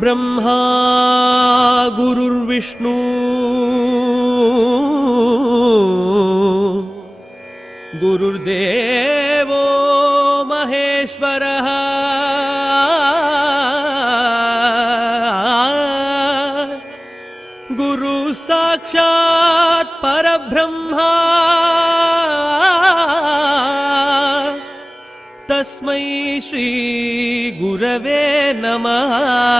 गुरुर्ब्रह्मा गुरुर्विष्णु। गुरुर्देवो महेश्वरः। गुरु साक्षात् परब्रह्मा। तस्मै श्रीगुरवे नमः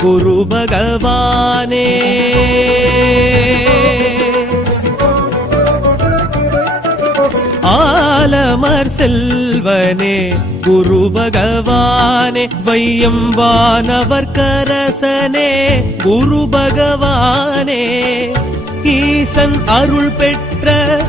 குரு பகவானே. ஆலமர் செல்வனே குரு பகவானே. வையம் வானவர் கரசனே குரு பகவானே. ஈசன் அருள் பெற்ற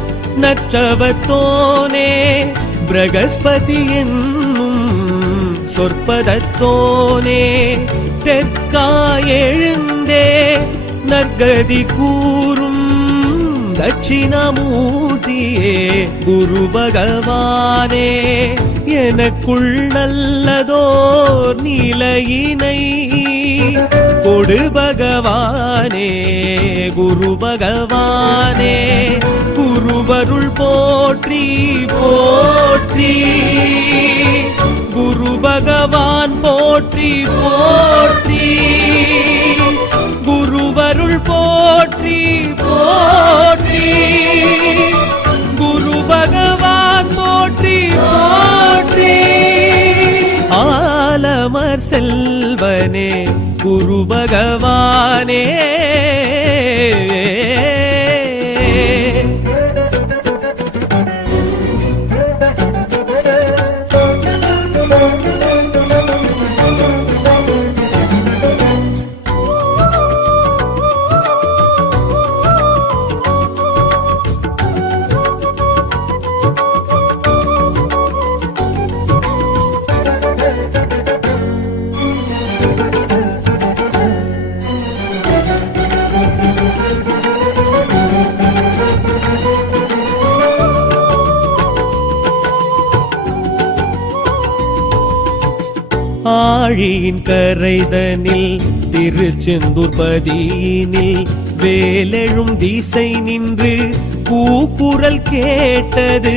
நற்றவத்தோனே பிரகஸ்பதி என்னும் சொற்பதத்தோனே. தெற்காய் எழுந்தே நற்கதி கூறும் தட்சிணமூர்த்தியே குரு பகவானே எனக்குள் நல்லதோர் நிலையினை. கொடு பகவானே குரு பகவானே குருவருள் போற்றி போற்றி. குரு பகவான் போ போற்றி போற்றி. குருவருள் போற்றி போற்றி. குரு பகவான் போற்றி போற்றி. ஆலமர் செல்வனே குரு பகவானே. ஆழியின் கரைதனில் திருச்செந்தூர் பதியினில் வேலெழும் திசை நின்று கூக்குரல் கேட்டது.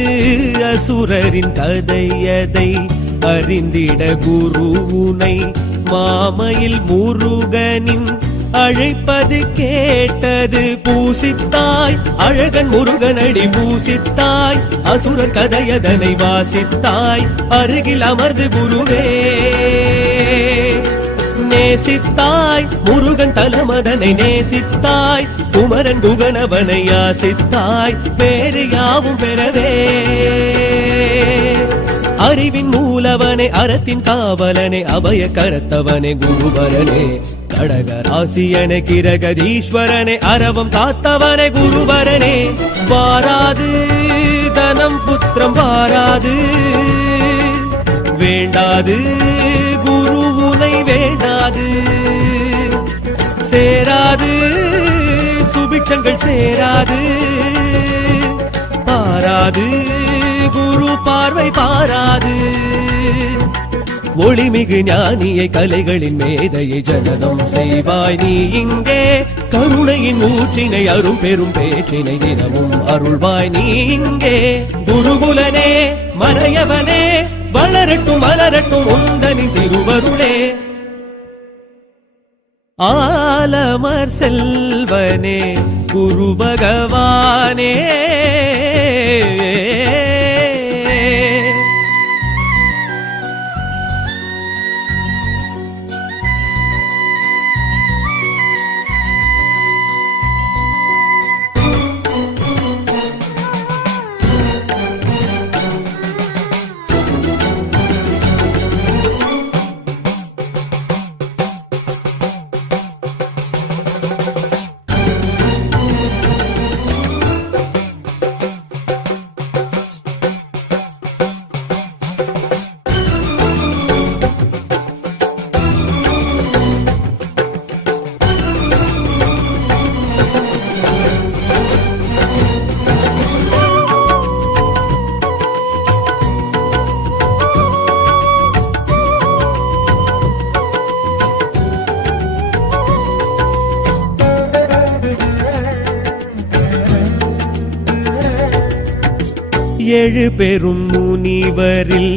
அசுரரின் கதையதை அறிந்திட குருவுனை மாமையில் முருகனின் அழைப்பது கேட்டது பூசித்தாய். அழகன் முருகனடி பூசித்தாய். அசுரர் கதையதனை வாசித்தாய். அருகில் அமர்ந்து குருவே. நேசித்தாய். முருகன் தலமதனை நேசித்தாய். குமரன் குகனவனை யாசித்தாய் பேரு யாவும் பெறவே. அறிவின் மூலவனே அறத்தின் காவலனே அபய கரத்தவனே குருவரனே கடக ராசியனே கிரகதீஸ்வரனே அரவம் காத்தவனே குருவரனே. வாராது தனம் புத்திரம் வாராது. வேண்டாது குருவுனை வேண்டாது. சேராது சுபிக்ஷங்கள் சேராது. பாராது குரு பார்வை பாராது. ஒளிமிகு ஞானியை கலைகளின் மேதையை ஜனனம் செய்வாய் நீ இங்கே. கருணையின் ஊற்றினை அரும் பெரும் பேற்றினை தினமும் அருள்வாய் நீ இங்கே. குருகுலனே மறையவனே வளரட்டும் வளரட்டும் உந்தனின் திருவருளே. ஆலமர் செல்வனே குரு பகவானே. ஏழு பெரும் முனிவரில்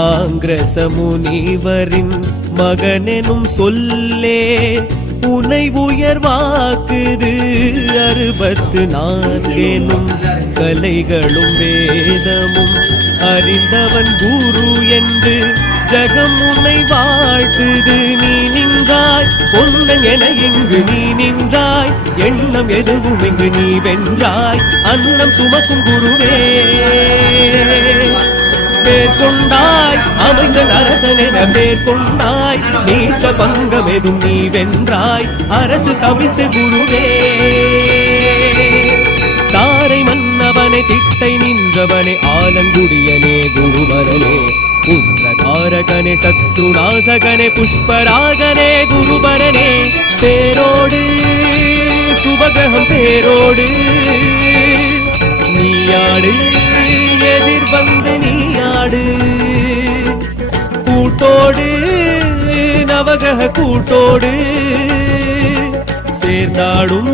ஆங்கிரச முனிவரின் மகனெனும் சொல்லே உனை உயர்வாக்குது அறுபத்து நான்கெனும் கலைகளும் வேதமும் அறிந்தவன் குரு என்று ஜகம் உன்னை வாழ்த்துது நீ நின்றாய். பொன்னன் என இங்கு நீ நின்றாய். எண்ணம் எதுவும் இங்கு நீ வென்றாய். அன்னம் சுமக்கும் குருவே. பேர் கொண்டாய் அமைச்சன் அரசன் என பேர் கொண்டாய் நீச்ச பங்கம் எதுவும் நீ வென்றாய். அரசு சவித்து குருவே. தாரை மன்னவனை திட்டை நின்றவனே ஆலங்குடியனே குருவரனே புத்திரகாரகனே சத்ருநாசகனே புஷ்பராகனே குருபரனே பேரோடு சுபகிரகம் பேரோடு நீயாடு எதிர் வந்து நீயாடு கூட்டோடு நவகிரக கூட்டோடு சேர்ந்தாடும்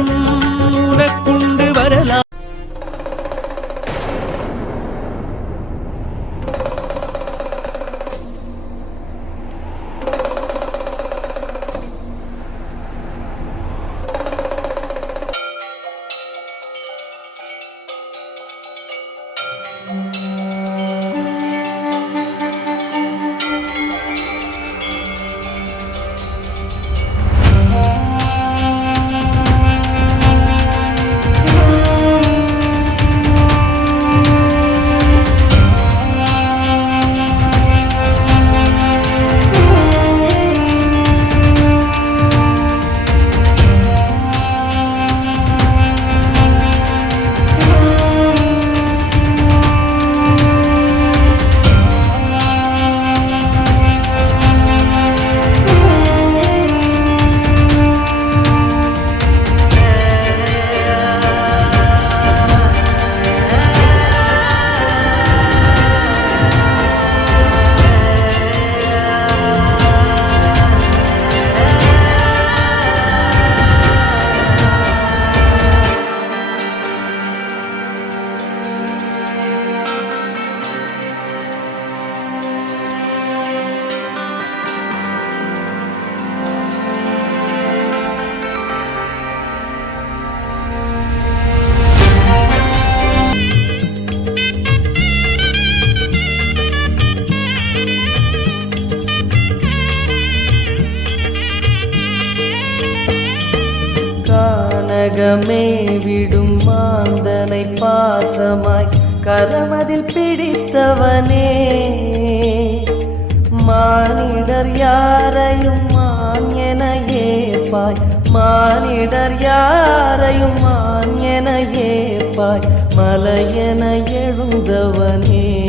யாரையும் மான் என ஏப்பாய்? மானிடர் யாரையும் மான் என ஏப்பாய்? மலையென எழுந்தவனே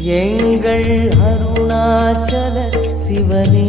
எங்கள் அருணாச்சல சிவனே.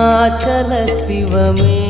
அருணாச்சல சிவமே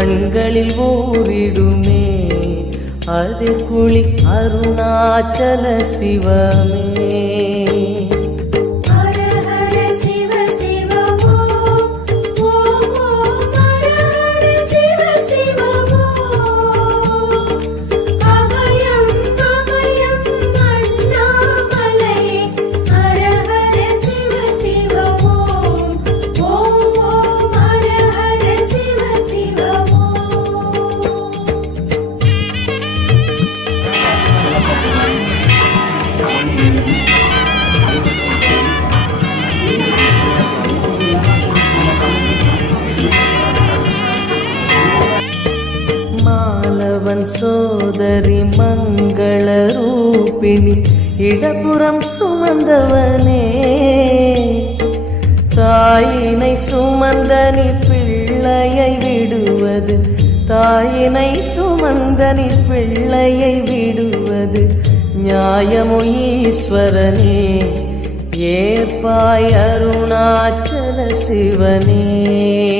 கண்களில் ஊறிடுமே. அது குளி அருணாச்சல சிவமே. விடுவது. தாயினை சுமந்தனி பிள்ளையை விடுவது. நியாயமோ ஈஸ்வரனே ஏற்பாய் அருணாச்சல சிவனே.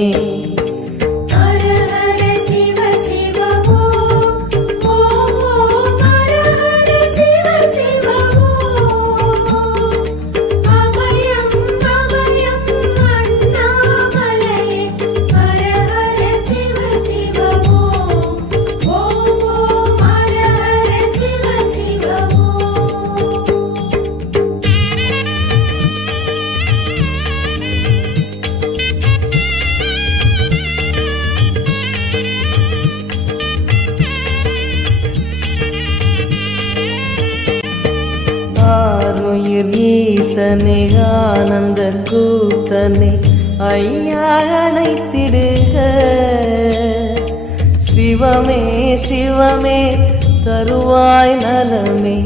சிவமே தருவாய் நலமே.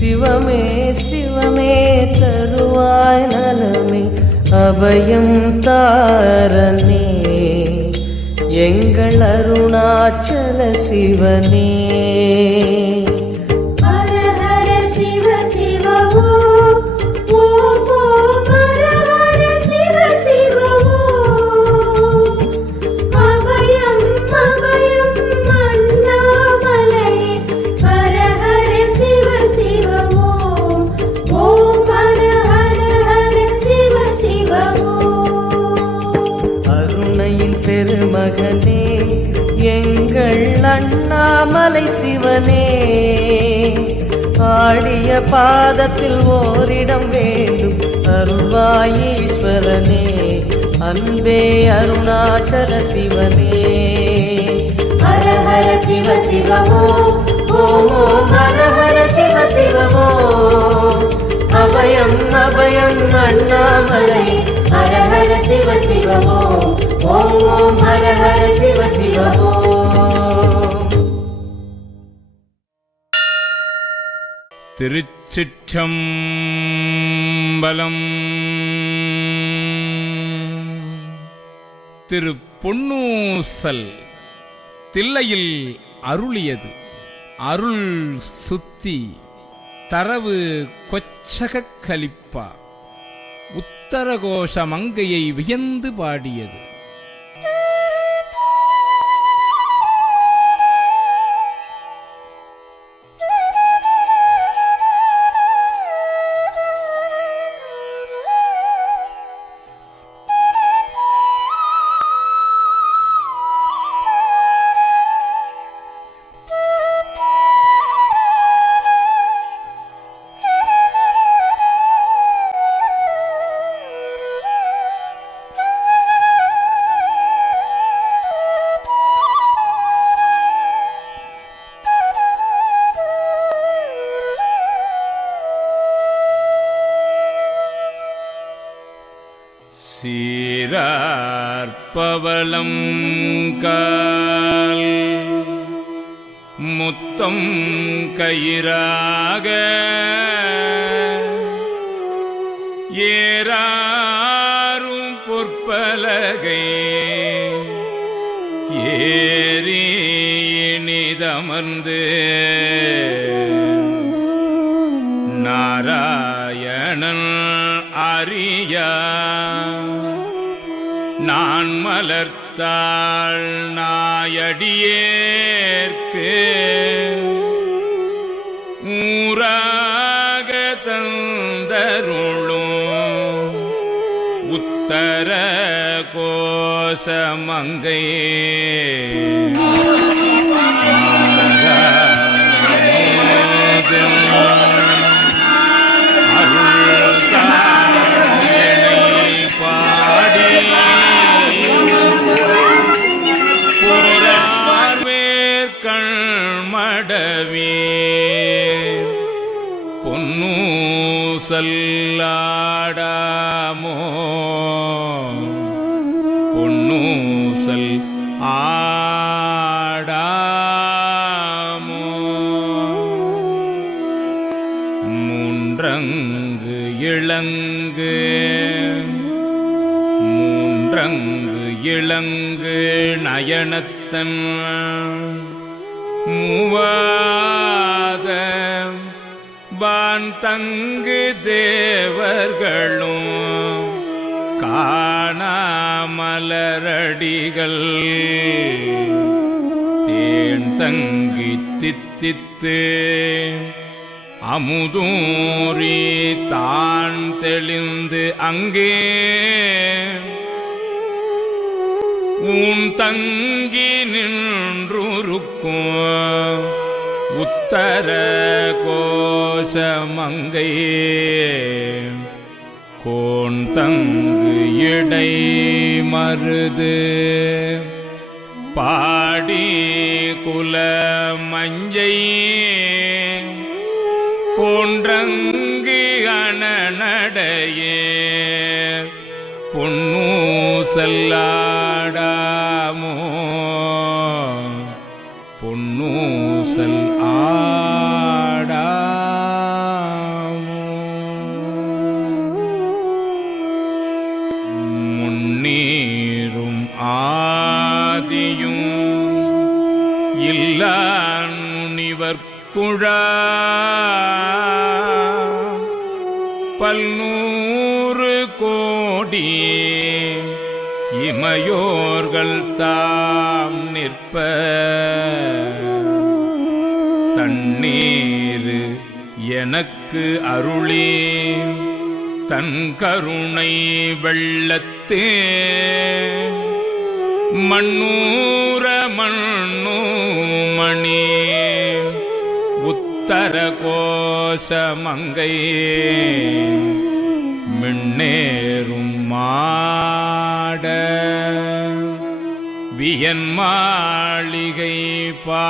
சிவமே சிவமே தருவாய் நலமே. அபயம் தாரனே எங்கள் அருணாச்சல சிவனே. பாதத்தில் ஓரிடம் வேண்டும். அருள்வாயீஸ்வரனே அன்பே அருணாச்சல சிவனே. ஹர ஹர சிவ சிவமோ ஓம் ஹர ஹர சிவ சிவமோ. அபயம் அபயம் அண்ணாமலை. திருச்சிற்றம்பலம். திரு பொன்னூசல் தில்லையில் அருளியது. அருள் சுத்தி தரவு கொச்சகக் கலிப்பா. உத்தரகோஷ மங்கையை வியந்து பாடியது. பவளம் கால். முத்தம் கயிறாக. ஏறாரும் பொற்பலகை. ஏறி இனிதமர்ந்து மலர்த்தாள் நாயடியேற்கு. ஊராக தந்தருளும் உத்தர கோஷமங்கை அருள் சல்லாடாமோ? பொன்னூசல் ஆடாமோ? மூன்றங்கு இளங்கு மூன்றங்கு இளங்கு நயனத்தன் மூவா காண் தங்கு தேவர்களும் காணாமலரடிகள். தேன் தங்கி தித்தித்து அமுதூரி தான் தெளிந்து அங்கே. உன் தங்கி நின்றுருக்கும் உத்தர கோஷமங்கை கோண் தங்கு இடை மருது. பாடி குல மஞ்சை போன்றங்கு அணநடையே. பொன்னூ செல்லா ஆதியும் இல்லா முனிவர் பல்நூறு கோடி இமையோர்கள் தாம் நிற்ப. தண்ணீர் எனக்கு அருளே. தன் கருணை வெள்ளத்தே. மண்ணூர மண்ணு மணி உத்தர கோஷமங்கை மின்னேறும் மாட. வியன் மாளிகை பா